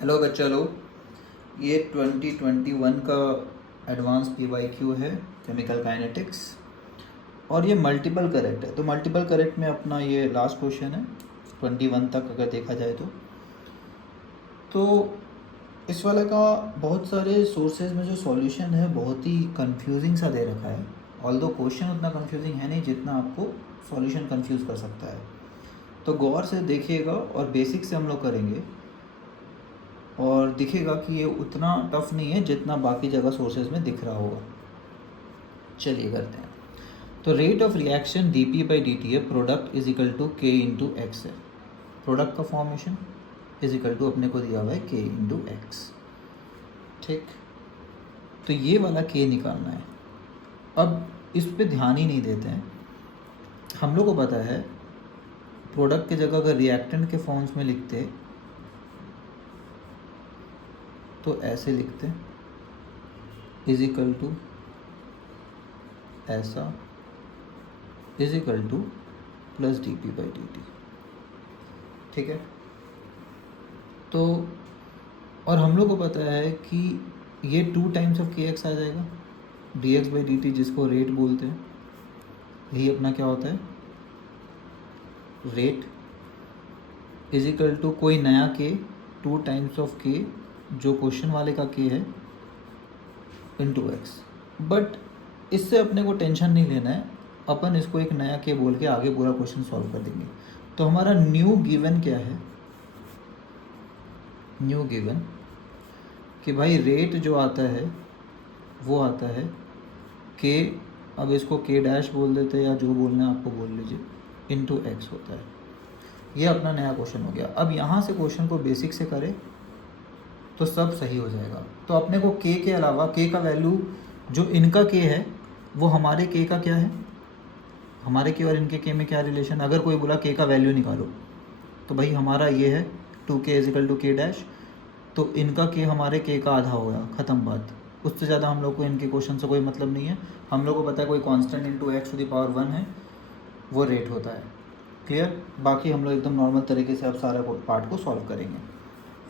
Hello बच्चा लोग, ये 2021 का एडवांस PYQ है केमिकल काइनेटिक्स और ये मल्टीपल करेक्ट है। तो मल्टीपल करेक्ट में अपना ये लास्ट क्वेश्चन है 21 तक अगर देखा जाए तो इस वाले का बहुत सारे सोर्सेज में जो सॉल्यूशन है बहुत ही कंफ्यूजिंग सा दे रखा है। ऑल्दो क्वेश्चन उतना कंफ्यूजिंग है नहीं जितना आपको सॉल्यूशन कंफ्यूज कर सकता है। तो गौर से देखिएगा और बेसिक से हम लोग करेंगे और दिखेगा कि ये उतना टफ नहीं है जितना बाकी जगह सोर्सेज में दिख रहा होगा। चलिए करते हैं। तो रेट ऑफ रिएक्शन dP/dt है, product is equal to K into X है। प्रोडक्ट का फॉर्मेशन इज इक्वल टू अपने को दिया हुआ है K इंटू एक्स। ठीक, तो ये वाला K निकालना है। अब इस पे ध्यान ही नहीं देते हैं। हम लोग को पता है प्रोडक्ट की जगह अगर रिएक्टेंट के फॉर्म्स में लिखते तो ऐसे लिखते इज इक्वल टू ऐसा is equal two plus dP/dt। ठीक है, तो और हम लोग को पता है कि ये 2 टाइम्स ऑफ kx आ जाएगा। dx/dt जिसको रेट बोलते हैं, यही अपना क्या होता है रेट, इज इक्वल टू कोई नया k 2 टाइम्स ऑफ k जो क्वेश्चन वाले का k है इंटू एक्स। बट इससे अपने को टेंशन नहीं लेना है, अपन इसको एक नया k बोल के आगे पूरा क्वेश्चन सॉल्व कर देंगे। तो हमारा न्यू गिवन क्या है, न्यू गिवन कि भाई रेट जो आता है वो आता है k, अब इसको k डैश बोल देते हैं या जो बोलना है आपको बोल लीजिए, इंटू एक्स होता है। ये अपना नया क्वेश्चन हो गया। अब यहाँ से क्वेश्चन को बेसिक से करें तो सब सही हो जाएगा। तो अपने को k के अलावा k का वैल्यू जो इनका k है वो हमारे k का क्या है, हमारे k और इनके k में क्या रिलेशन। अगर कोई बोला k का वैल्यू निकालो तो भाई हमारा ये है 2k is equal to k dash, तो इनका k हमारे k का आधा होगा, ख़त्म बात। उससे ज़्यादा हम लोग को इनके क्वेश्चन से कोई मतलब नहीं है। हम लोग को पता है कोई constant into X to the power 1 है, वो रेट होता है। क्लियर, बाकी हम लोग एकदम नॉर्मल तरीके से अब सारा पार्ट को सॉल्व करेंगे।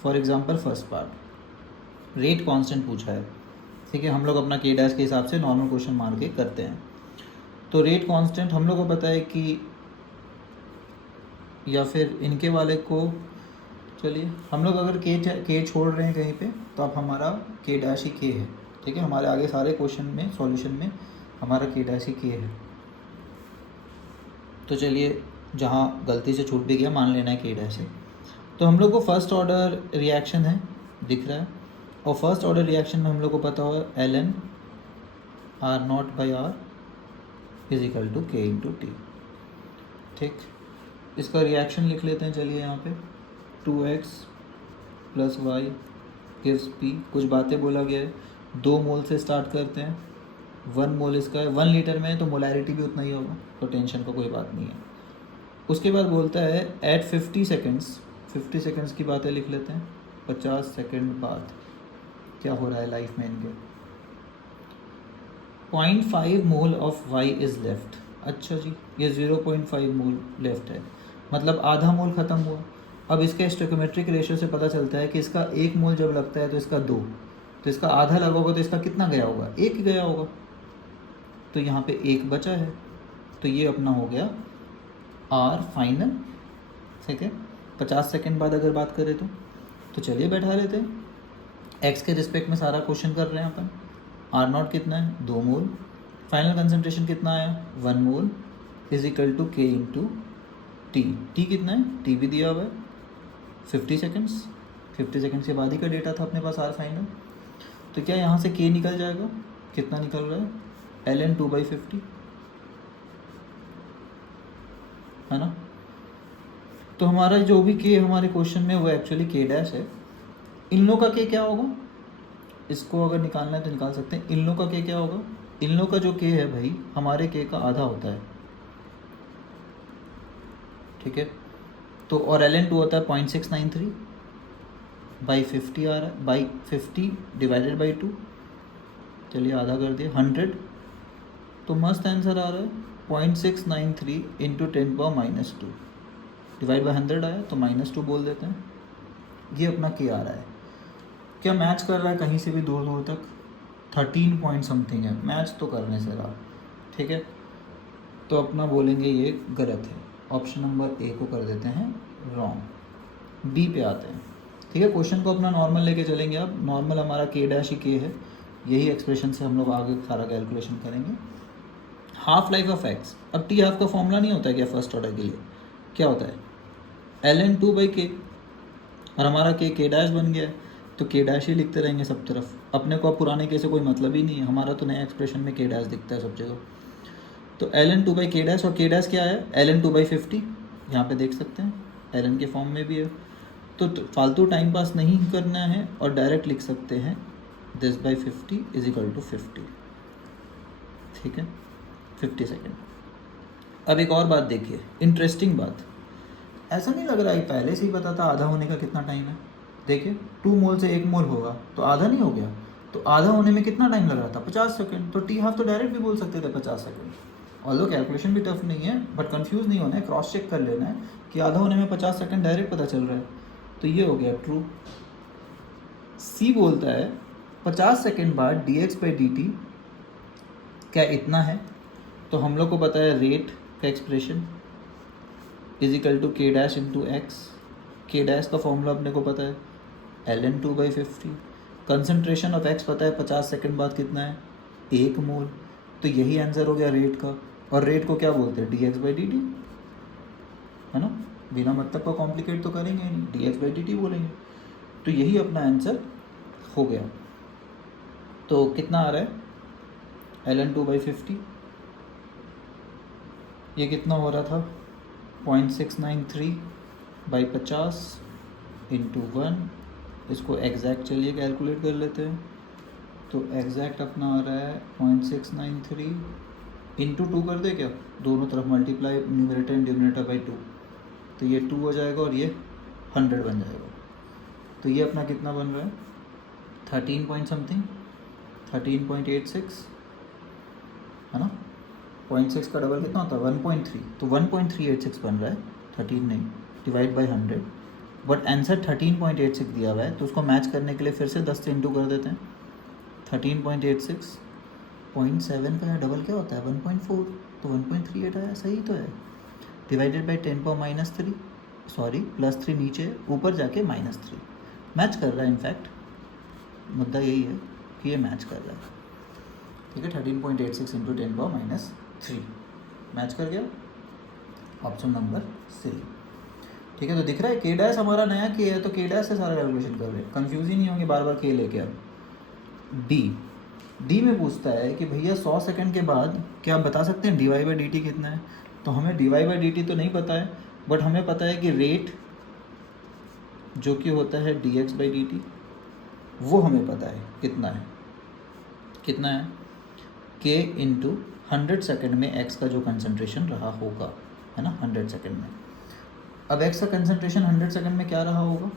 For example first part rate constant पूछा है, ठीक है। हम लोग अपना k डैश के हिसाब से नॉर्मल क्वेश्चन मान के करते हैं। तो रेट कांस्टेंट हम लोग को पता है कि, या फिर इनके वाले को, चलिए हम लोग अगर k छोड़ रहे हैं कहीं पे तो अब हमारा k डैश ही k है, ठीक है। हमारे आगे सारे क्वेश्चन में सॉल्यूशन में हमारा k डैश ही k है। तो चलिए जहाँ गलती से छूट भी गया मान लेना है k डैश है। तो हम लोग को फर्स्ट ऑर्डर रिएक्शन है दिख रहा है, और फर्स्ट ऑर्डर रिएक्शन में हम लोग को पता हो ln R0/R is equal to k into T. ठीक, इसका रिएक्शन लिख लेते हैं। चलिए यहाँ पे 2x plus Y gives p। कुछ बातें बोला गया है, 2 मोल से स्टार्ट करते हैं। 1 मोल इसका है, 1 लीटर में है तो मोलैरिटी भी उतना ही होगा, तो टेंशन का कोई बात नहीं है। उसके बाद बोलता है एट 50 सेकेंड्स, 50 सेकेंड्स की बातें लिख लेते हैं। 50 सेकेंड बाद क्या हो रहा है लाइफ में इनके, 0.5 mole of Y is left. अच्छा जी, ये 0.5 मोल लेफ्ट है, मतलब आधा मोल ख़त्म हुआ। अब इसके स्टोइकोमेट्रिक रेशियो से पता चलता है कि इसका 1 मोल जब लगता है तो इसका 2, तो इसका आधा लगा होगा तो इसका कितना गया होगा, 1 ही गया होगा। तो यहाँ पे 1 बचा है, तो ये अपना हो गया आर फाइनल। ठीक है, 50 सेकेंड बाद अगर बात करें तो चलिए बैठा लेते हैं। एक्स के रिस्पेक्ट में सारा क्वेश्चन कर रहे हैं अपन। R0 कितना है, 2 मोल। फाइनल कंसंट्रेशन कितना आया, 1 mole is equal to k into T. T कितना है, टी भी दिया हुआ है 50 सेकेंड्स। 50 सेकेंड्स के बाद ही का डेटा था अपने पास आर फाइनल। तो क्या यहाँ से k निकल जाएगा, कितना निकल रहा है, ln 2/50 है ना। तो हमारा जो भी k हमारे क्वेश्चन में वो एक्चुअली k डैश है। इन लोगों का k क्या होगा, इसको अगर निकालना है तो निकाल सकते हैं। इन लोगों का k क्या होगा, इन लोगों का जो k है भाई हमारे k का आधा होता है, ठीक है। तो और ln 2 होता है 0.693 बाई 50 आ रहा है, बाई 50 डिवाइडेड बाई 2। चलिए आधा कर दिया 100, तो मस्त आंसर आ रहा है 0.693 इंटू 10⁻²। डिवाइड बाई 100 आया तो -2 बोल देते हैं। ये अपना k आ रहा है। क्या मैच कर रहा है कहीं से भी दूर दूर तक? 13 पॉइंट समथिंग है, मैच तो करने से रहा, ठीक है। तो अपना बोलेंगे ये गलत है, ऑप्शन नंबर ए को कर देते हैं रॉन्ग। बी पे आते हैं, ठीक है। क्वेश्चन को अपना नॉर्मल लेके चलेंगे। अब नॉर्मल हमारा के डैश ही के है, यही एक्सप्रेशन से हम लोग आगे सारा कैलकुलेशन करेंगे। हाफ लाइफ ऑफ एक्स, अब टी हाफ का फॉर्मूला नहीं होता है क्या फर्स्ट ऑर्डर के लिए? क्या होता है? ln2/k, और हमारा के डैश बन गया है, तो के डैश ही लिखते रहेंगे सब तरफ। अपने को अब पुराने के से कोई मतलब ही नहीं है, हमारा तो नया एक्सप्रेशन में के डैश दिखता है सब जगह। तो ln2/k डैश, और के डैश क्या है? ln2/50, यहाँ पे देख सकते हैं ln के फॉर्म में भी है। तो फालतू टाइम पास नहीं करना है और डायरेक्ट लिख सकते हैं this/50 = 50, ठीक है, 50 सेकेंड। अब एक और बात देखिए, इंटरेस्टिंग बात, ऐसा नहीं लग रहा है पहले से ही पता था आधा होने का कितना टाइम है? देखिए 2 मोल से 1 मोल होगा तो आधा नहीं हो गया? तो आधा होने में कितना टाइम लग रहा था? 50 सेकंड। तो टी हाफ तो डायरेक्ट भी बोल सकते थे 50 सेकंड। ऑल्दो कैलकुलेशन भी टफ नहीं है, बट कंफ्यूज नहीं होना है, क्रॉस चेक कर लेना है कि आधा होने में 50 सेकंड डायरेक्ट पता चल रहा है। तो ये हो गया ट्रू। सी बोलता है 50 सेकंड बाद dx/dt क्या इतना है? तो हम लोग को पता है रेट का expression = k dash into x. के डैश का फॉर्मूला अपने को पता है ln2/50। कंसनट्रेशन ऑफ एक्स पता है 50 सेकंड बाद कितना है? 1 मोल। तो यही आंसर हो गया रेट का। और रेट को क्या बोलते हैं? dx/dt, है ना, बिना मतलब का कॉम्प्लिकेट तो करेंगे नहीं, dx/dt बोलेंगे। तो यही अपना आंसर हो गया। तो कितना आ रहा है? ln2/50, ये कितना हो रहा था? 0.693/50 इंटू 1। इसको एग्जैक्ट चलिए कैलकुलेट कर लेते हैं। तो एग्जैक्ट अपना आ रहा है 0.693 इंटू 2 कर दे क्या? दोनों तरफ multiply, numerator and denominator by 2, तो ये 2 हो जाएगा और ये 100 बन जाएगा। तो ये अपना कितना बन रहा है? 13 पॉइंट समथिंग, 13.86, है ना। 0.6 का डबल कितना होता है? 1.3, तो 1.386 बन रहा है, 13 नहीं, डिवाइड बाई 100। बट आंसर 13.86 दिया हुआ है, तो उसको मैच करने के लिए फिर से 10 से इंटू कर देते हैं। 13.86 0.7 का डबल क्या होता है? 1.4, तो 1.38 आया, सही तो है। डिवाइडेड बाई 10⁻³ सॉरी +3 नीचे, ऊपर जाके -3, मैच कर रहा है। इनफैक्ट मुद्दा यही है कि ये मैच कर रहा है, ठीक है। 13.86 इंटू 10⁻³ मैच कर गया, ऑप्शन नंबर सी, ठीक है। तो दिख रहा है के डैश हमारा नया के है, तो के डैश से सारा कैलकुलेशन कर रहे हैं, कन्फ्यूज ही नहीं होंगे बार बार के लेके। अब डी में पूछता है कि भैया 100 सेकंड के बाद क्या आप बता सकते हैं dy/dt कितना है? तो हमें dy/dt तो नहीं पता है, बट हमें पता है कि रेट जो कि होता है dx/dt, वो हमें पता है कितना है। कितना है? k इंटू 100 सेकेंड में x का जो कंसनट्रेशन रहा होगा, है ना, 100 सेकेंड में। अब x का कंसनट्रेशन 100 सेकेंड में क्या रहा होगा?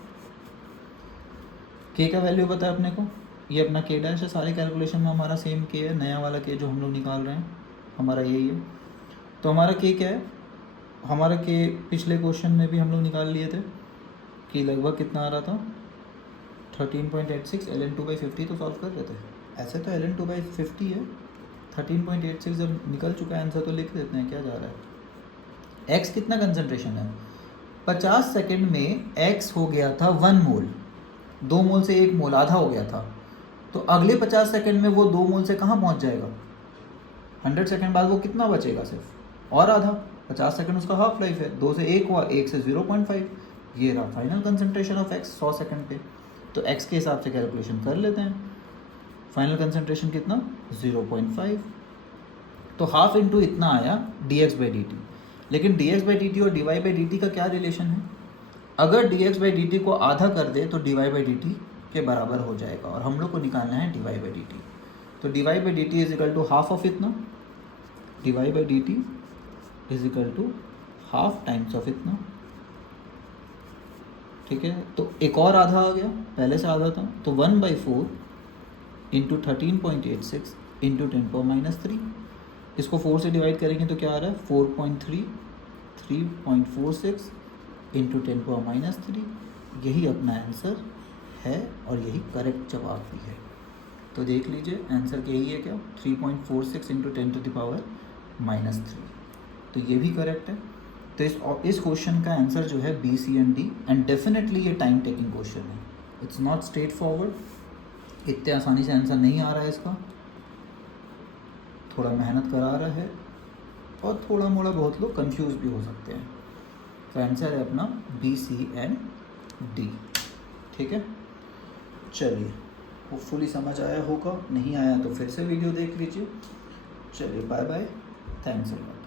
k का वैल्यू पता है अपने को, ये अपना k डैश है। सारे कैलकुलेशन में हमारा सेम k है, नया वाला k जो हम लोग निकाल रहे हैं हमारा यही है। तो हमारा k क्या है? हमारा k पिछले क्वेश्चन में भी हम लोग निकाल लिए थे कि लगभग कितना आ रहा था? 13.86 ln2/50 तो सॉल्व कर रहे थे। ऐसे तो ln2/50 है, 13.86 जब निकल चुका है आंसर तो लिख देते हैं, क्या जा रहा है। x कितना कंसनट्रेशन है? 50 सेकेंड में x हो गया था 1 मोल, 2 मोल से 1 मोल, आधा हो गया था। तो अगले 50 सेकेंड में वो 2 मोल से कहाँ पहुँच जाएगा? 100 सेकेंड बाद वो कितना बचेगा? सिर्फ और आधा, 50 सेकेंड उसका हाफ लाइफ है। 2 से 1 हुआ, 1 से 0.5, ये रहा final concentration of x 100 second पे। तो x के हिसाब से कैलकुलेशन कर लेते हैं। फाइनल कंसनट्रेशन कितना? 0.5। तो हाफ इंटू इतना आया dx/dt। लेकिन dx/dt और dy/dt का क्या रिलेशन है? अगर dx/dt को आधा कर दे तो dy/dt के बराबर हो जाएगा, और हम लोग को निकालना है dy/dt। तो dy/dt is equal to half of इतना, dy/dt is equal to half times of इतना, ठीक है। तो एक और आधा आ गया, पहले से आधा था, तो 1/4 इंटू 13.86 इंटू 10⁻³ इसको 4 से डिवाइड करेंगे तो क्या आ रहा है? 4.3 3.46 इंटू 10⁻³। यही अपना आंसर है और यही करेक्ट जवाब भी है। तो देख लीजिए आंसर यही है क्या, 3.46 इंटू 10⁻⁻3। तो ये भी करेक्ट है। तो इस क्वेश्चन का आंसर जो है B, C and D, and definitely ये टाइम टेकिंग क्वेश्चन है। इट्स नॉट स्ट्रेट फॉरवर्ड, इतने आसानी से आंसर नहीं आ रहा है इसका, थोड़ा मेहनत करा रहा है और थोड़ा मोड़ा बहुत लोग कंफ्यूज भी हो सकते हैं। तो आंसर है अपना बी, सी एंड डी। ठीक है, चलिए होपफुली समझ आया होगा, नहीं आया तो फिर से वीडियो देख लीजिए। चलिए bye bye, thanks a lot.